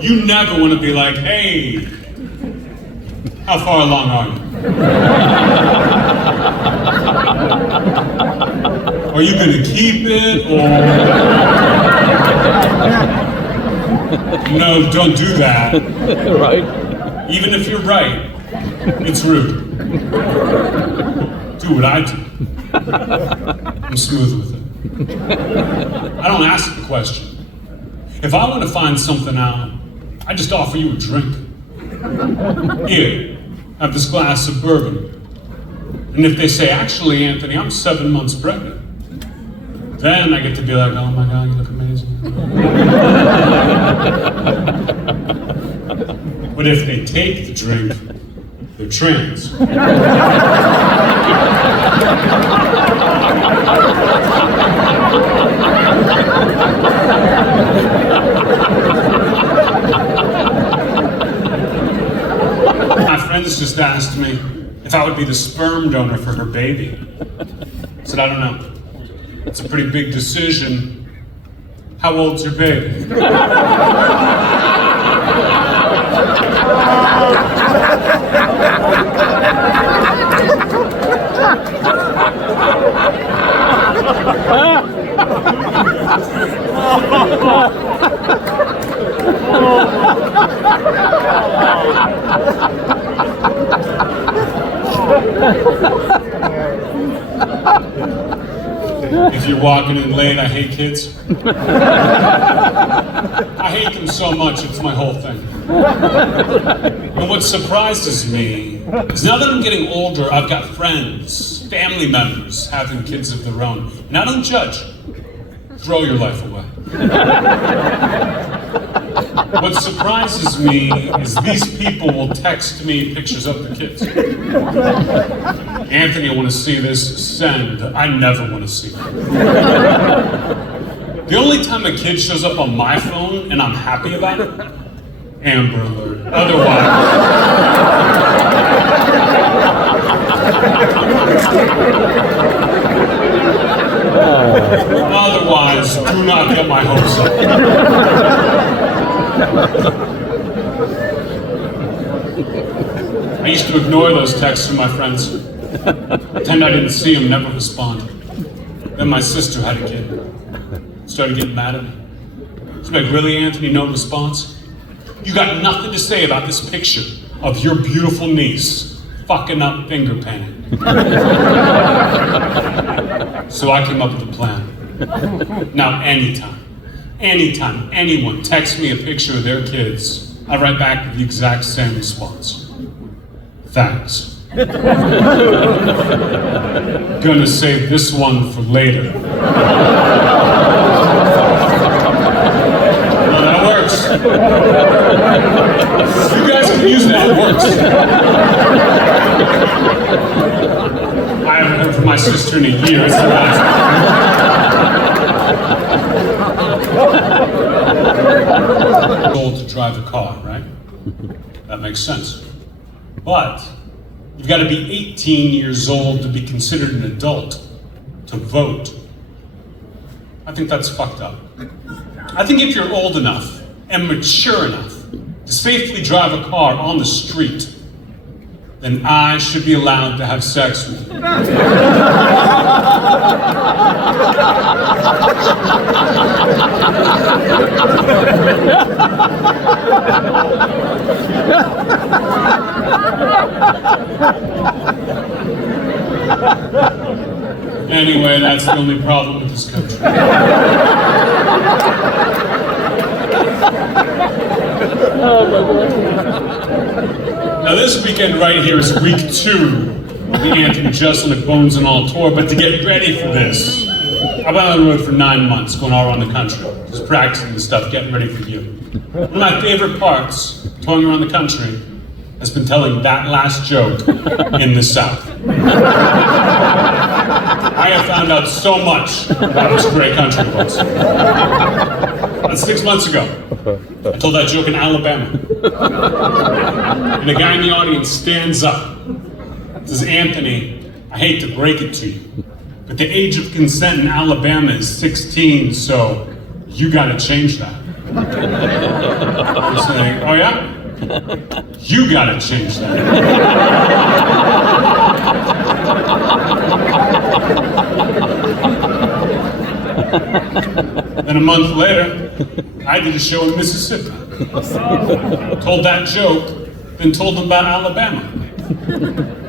You never want to be like, hey, how far along are you? Are you going to keep it, or... No, don't do that. Right? Even if you're right, it's rude. Do what I do. I'm smooth with it. I don't ask the question. If I want to find something out, I just offer you a drink. Here, have this glass of bourbon. And if they say, actually, Anthony, I'm 7 months pregnant, then I get to be like, oh my God, you look amazing. But if they take the drink, they're trans. My friends just asked me if I would be the sperm donor for her baby. I said, I don't know. It's a pretty big decision. How old's your baby? If you're walking in late, I hate kids. I hate them so much, it's my whole thing. And what surprises me is now that I'm getting older, I've got friends, family members having kids of their own. And I don't judge. Throw your life away. What surprises me is these people will text me pictures of the kids. Anthony, I want to see this, send. I never want to see it. The only time a kid shows up on my phone and I'm happy about it, Amber Alert. Otherwise, do not get my hopes up. I used to ignore those texts from my friends. Pretend I didn't see them, never respond. Then my sister had a kid. Started getting mad at me. She's like, really, Anthony, no response? You got nothing to say about this picture of your beautiful niece fucking up finger painting. So I came up with a plan. Now anytime anyone texts me a picture of their kids, I write back with the exact same response. Thanks. Gonna save this one for later. Well, that works. You guys can use that, it works. I haven't heard from my sister in a year. It's the last goal to drive a car, right? That makes sense. But you've got to be 18 years old to be considered an adult to vote. I think that's fucked up. I think if you're old enough and mature enough to safely drive a car on the street, then I should be allowed to have sex with you. Anyway, that's the only problem with this country. Now this weekend right here is week 2 of the Anthony Jeselnek Bones and All tour, but to get ready for this, I went on the road for 9 months, going all around the country, just practicing the stuff, getting ready for you. One of my favorite parts, touring around the country, has been telling that last joke in the South. I have found out so much about this great country, folks. About 6 months ago, I told that joke in Alabama. And a guy in the audience stands up, says, Anthony, I hate to break it to you, but the age of consent in Alabama is 16, so you gotta change that. I'm saying, oh yeah? You gotta change that. Then a month later, I did a show in Mississippi. Told that joke, then told them about Alabama.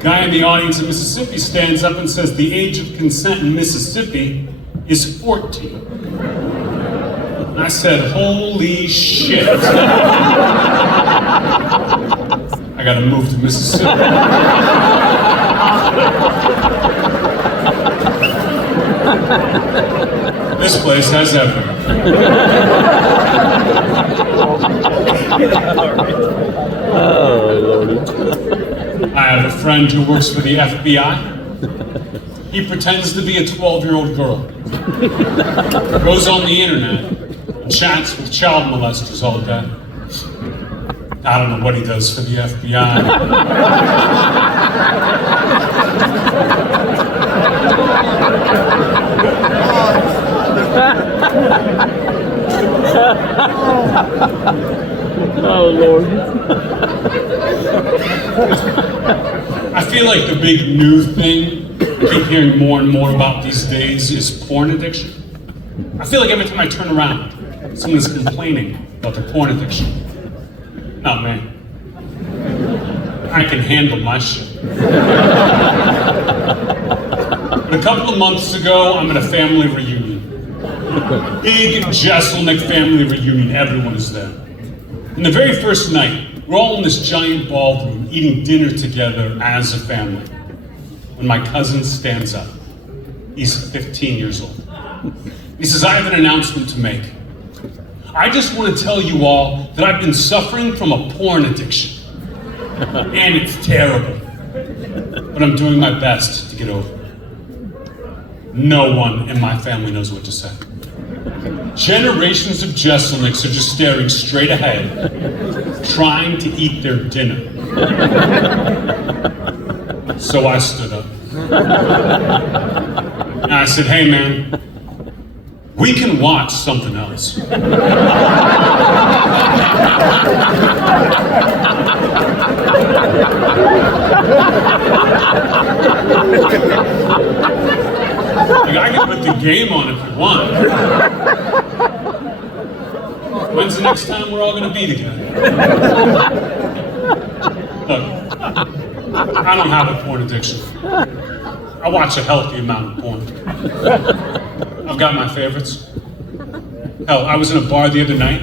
Guy in the audience in Mississippi stands up and says the age of consent in Mississippi is 14. And I said, holy shit. I gotta move to Mississippi. This place has everything. Oh, Lordy. I have a friend who works for the FBI. He pretends to be a 12-year-old girl. Goes on the internet and chats with child molesters all day. I don't know what he does for the FBI. Oh, Lord. I feel like the big new thing I keep hearing more and more about these days is porn addiction. I feel like every time I turn around, someone is complaining about their porn addiction. Not me. I can handle my shit. But a couple of months ago, I'm at a family reunion. Big jeselnek family reunion, everyone is there. And the very first night, we're all in this giant ballroom eating dinner together as a family. When my cousin stands up, he's 15 years old. He says, I have an announcement to make. I just want to tell you all that I've been suffering from a porn addiction. And it's terrible. But I'm doing my best to get over it. No one in my family knows what to say. Generations of jeselniks are just staring straight ahead, trying to eat their dinner. So I stood up. And I said, hey man, we can watch something else. Like, I can put the game on if you want. When's the next time we're all gonna be together? Look, I don't have a porn addiction. I watch a healthy amount of porn. I've got my favorites. Hell, I was in a bar the other night,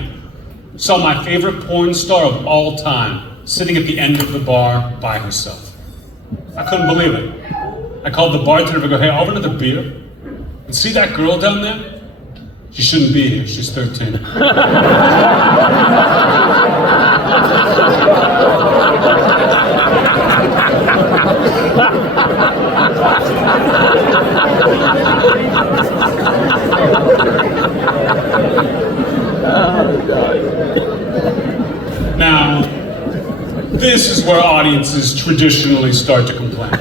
saw my favorite porn star of all time sitting at the end of the bar by herself. I couldn't believe it. I called the bartender and go, hey, I'll have another beer. And see that girl down there? She shouldn't be here, she's 13. Now, this is where audiences traditionally start to complain.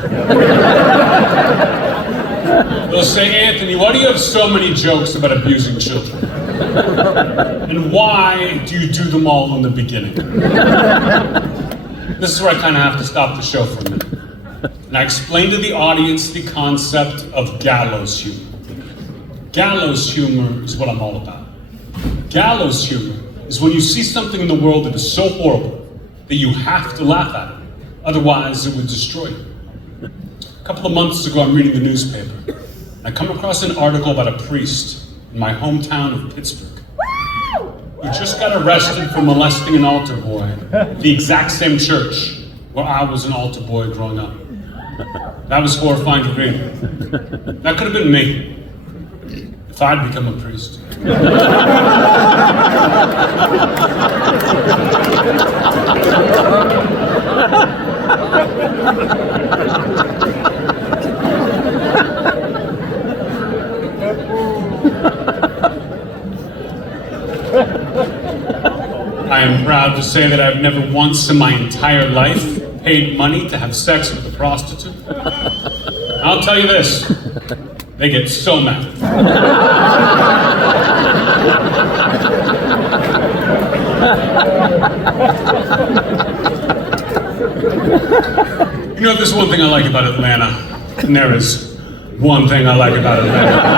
They'll say, Anthony, why do you have so many jokes about abusing children? And why do you do them all in the beginning? This is where I kind of have to stop the show for a minute. And I explain to the audience the concept of gallows humor. Gallows humor is what I'm all about. Gallows humor is when you see something in the world that is so horrible that you have to laugh at it. Otherwise, it would destroy you. A couple of months ago, I'm reading the newspaper. I come across an article about a priest in my hometown of Pittsburgh who just got arrested for molesting an altar boy at the exact same church where I was an altar boy growing up. That was horrifying to read. That could have been me if I'd become a priest. I am proud to say that I've never once in my entire life paid money to have sex with a prostitute. I'll tell you this, they get so mad. You know, there's one thing I like about Atlanta, and there is one thing I like about Atlanta.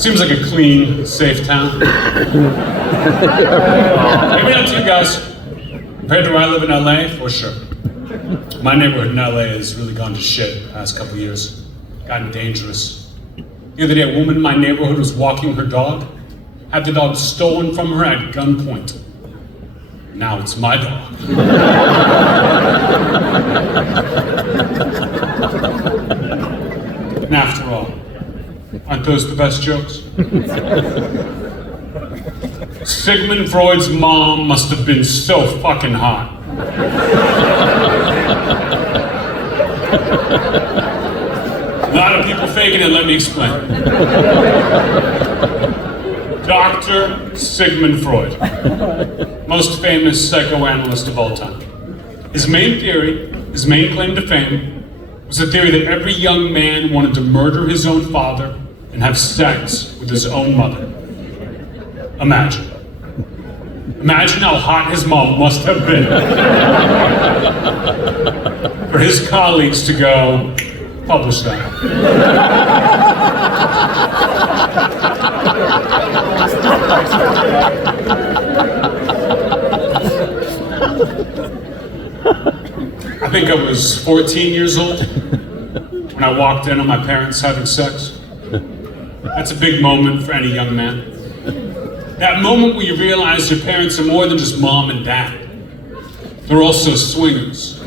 Seems like a clean, safe town. Maybe not to you guys. Compared to where I live in LA, for sure. My neighborhood in LA has really gone to shit the past couple years. Gotten dangerous. The other day, a woman in my neighborhood was walking her dog, had the dog stolen from her at gunpoint. Now it's my dog. And after all, aren't those the best jokes? Sigmund Freud's mom must have been so fucking hot. A lot of people faking it, let me explain. Dr. Sigmund Freud, most famous psychoanalyst of all time. His main theory, his main claim to fame, was the theory that every young man wanted to murder his own father and have sex with his own mother. Imagine. Imagine how hot his mom must have been for his colleagues to go, publish that. I think I was 14 years old when I walked in on my parents having sex. That's a big moment for any young man. That moment where you realize your parents are more than just mom and dad. They're also swingers.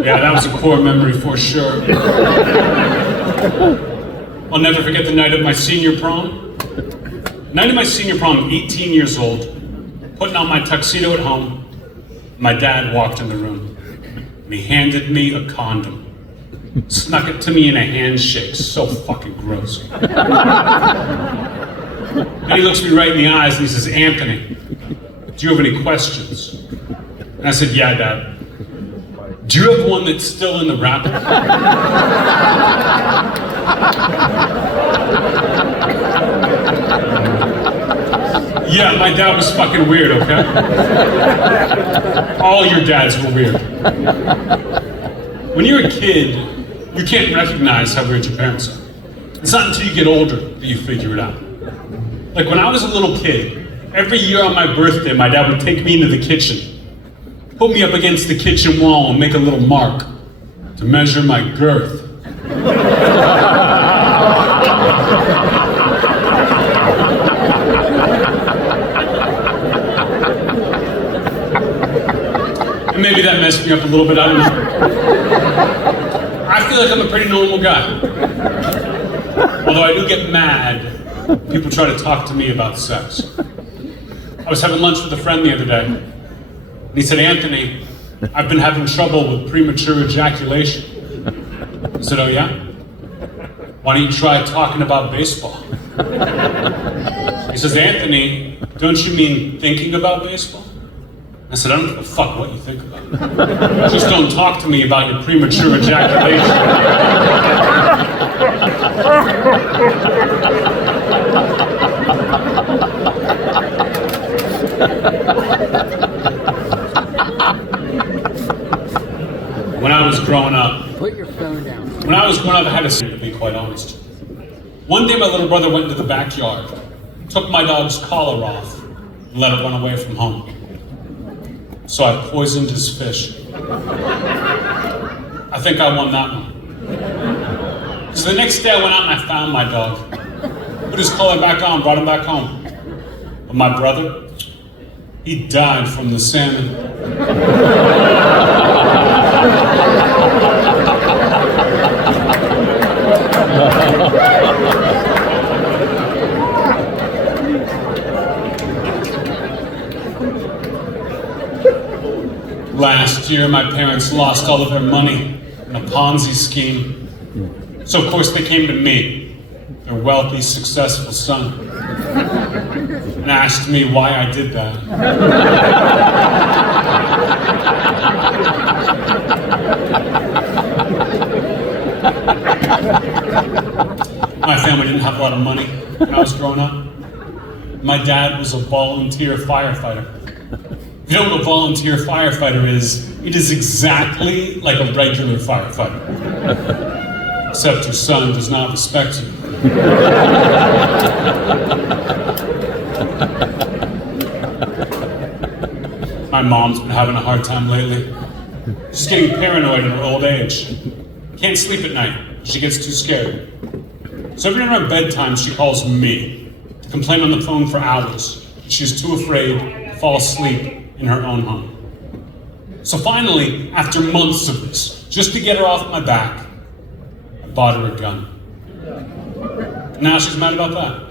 Yeah, that was a core memory for sure. I'll never forget the night of my senior prom. Night of my senior prom, 18 years old, putting on my tuxedo at home. My dad walked in the room, and he handed me a condom. Snuck it to me in a handshake, so fucking gross. Then he looks me right in the eyes and he says, "Anthony, do you have any questions?" And I said, "Yeah, Dad. Do you have one that's still in the wrapper?" Yeah, my dad was fucking weird, okay? All your dads were weird. When you're a kid, you can't recognize how weird your parents are. It's not until you get older that you figure it out. Like when I was a little kid, every year on my birthday, my dad would take me into the kitchen, put me up against the kitchen wall and make a little mark to measure my girth. And maybe that messed me up a little bit, I don't know. I feel like I'm a pretty normal guy. Although I do get mad when people try to talk to me about sex. I was having lunch with a friend the other day, and he said, "Anthony, I've been having trouble with premature ejaculation." I said, "Oh yeah? Why don't you try talking about baseball?" He says, "Anthony, don't you mean thinking about baseball?" I said, "I don't give a fuck what you think about. Just don't talk to me about your premature ejaculation." When I was growing up, Put your phone down. When I was growing up, I had a secret, to be quite honest. One day my little brother went into the backyard, took my dog's collar off, and let it run away from home. So I poisoned his fish. I think I won that one. So the next day I went out and I found my dog, put his collar back on, brought him back home. But my brother, he died from the salmon. Last year, my parents lost all of their money in a Ponzi scheme. So of course they came to me, their wealthy, successful son, and asked me why I did that. My family didn't have a lot of money when I was growing up. My dad was a volunteer firefighter. If you don't know what a volunteer firefighter is, it is exactly like a regular firefighter. Except your son does not respect you. My mom's been having a hard time lately. She's getting paranoid in her old age. Can't sleep at night. She gets too scared. So every night around bedtime, she calls me to complain on the phone for hours. She's too afraid to fall asleep in her own home. So finally, after months of this, just to get her off my back, I bought her a gun. And now she's mad about that.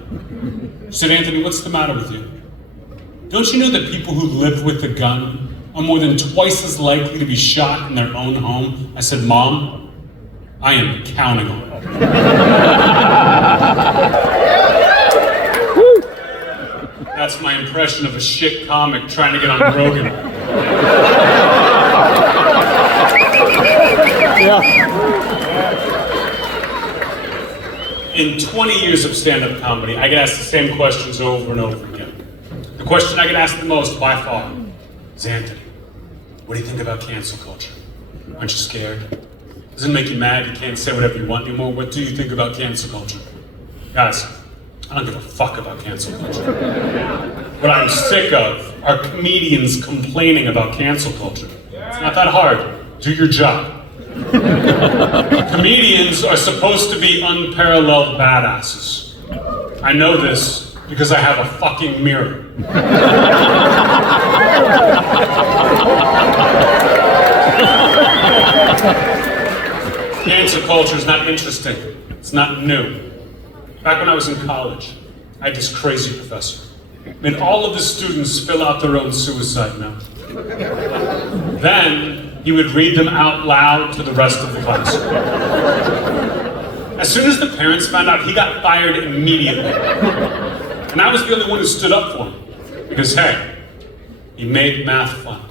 She said, Anthony, what's the matter with you? Don't you know that people who live with a gun are more than twice as likely to be shot in their own home? I said, Mom, I am counting on it. That's my impression of a shit comic trying to get on Rogan. In 20 years of stand-up comedy, I get asked the same questions over and over again. The question I get asked the most, by far, is Anthony, what do you think about cancel culture? Aren't you scared? Does it make you mad you can't say whatever you want anymore? What do you think about cancel culture? Guys, I don't give a fuck about cancel culture. What I'm sick of are comedians complaining about cancel culture. It's not that hard. Do your job. Comedians are supposed to be unparalleled badasses. I know this because I have a fucking mirror. Cancel culture is not interesting. It's not new. Back when I was in college, I had this crazy professor. Made all of the students fill out their own suicide note. Then he would read them out loud to the rest of the class. As soon as the parents found out, he got fired immediately. And I was the only one who stood up for him. Because hey, he made math fun.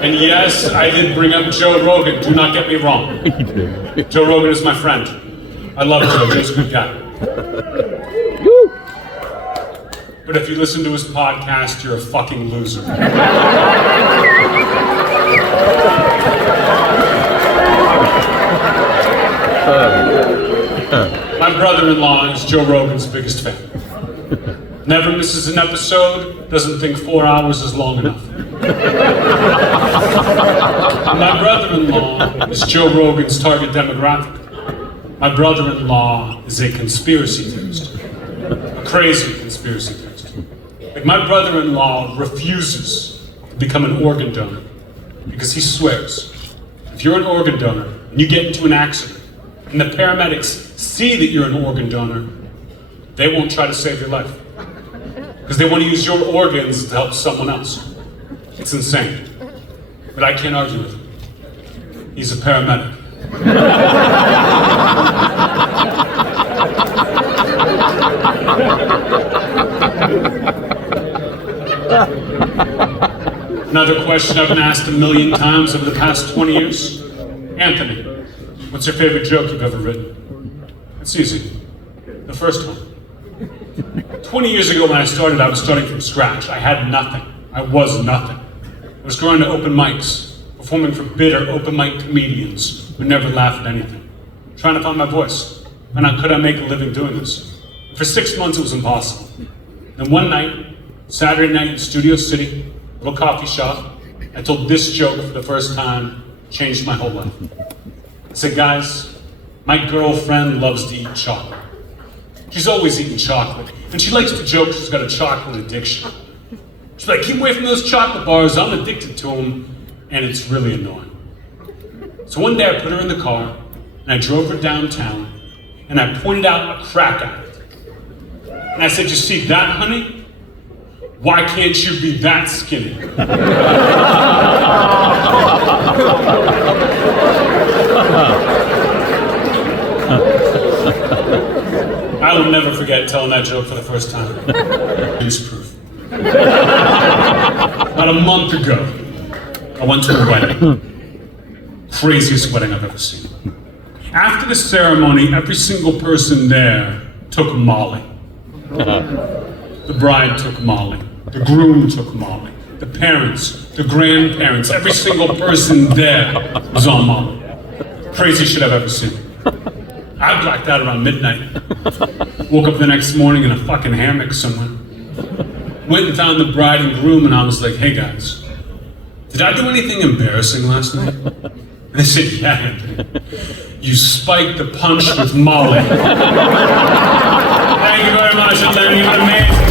And yes, I did bring up Joe Rogan, do not get me wrong. Joe Rogan is my friend. I love Joe, Joe's a good guy. But if you listen to his podcast, you're a fucking loser. My brother-in-law is Joe Rogan's biggest fan. Never misses an episode, doesn't think 4 hours is long enough. My brother-in-law is Joe Rogan's target demographic. My brother-in-law is a conspiracy theorist. A crazy conspiracy theorist. Like my brother-in-law refuses to become an organ donor because he swears if you're an organ donor and you get into an accident and the paramedics see that you're an organ donor, they won't try to save your life. Because they want to use your organs to help someone else. It's insane. But I can't argue with him. He's a paramedic. Another question I've been asked 1,000,000 times over the past 20 years. Anthony, what's your favorite joke you've ever written? It's easy. The first one. 20 years ago when I started, I was starting from scratch. I had nothing. I was nothing. I was going to open mics, performing for bitter open mic comedians who never laugh at anything. Trying to find my voice. And could I make a living doing this? For 6 months it was impossible. Then one night, Saturday night in Studio City, a little coffee shop, I told this joke for the first time, changed my whole life. I said, guys, my girlfriend loves to eat chocolate. She's always eating chocolate. And she likes to joke she's got a chocolate addiction. She's like, keep away from those chocolate bars, I'm addicted to them, and it's really annoying. So one day I put her in the car, and I drove her downtown, and I pointed out a crack addict. And I said, you see that, honey? Why can't you be that skinny? I will never forget telling that joke for the first time. It's proof. About a month ago, I went to a wedding. Craziest wedding I've ever seen. After the ceremony, every single person there took Molly. The bride took Molly. The groom took Molly. The parents, the grandparents, every single person there was on Molly. Craziest shit I've ever seen. I blacked out around midnight. Woke up the next morning in a fucking hammock somewhere. Went and found the bride and groom and I was like, hey guys, did I do anything embarrassing last night? And they said, yeah, Anthony. You spiked the punch with Molly. Thank you very much, Anthony. You're amazing.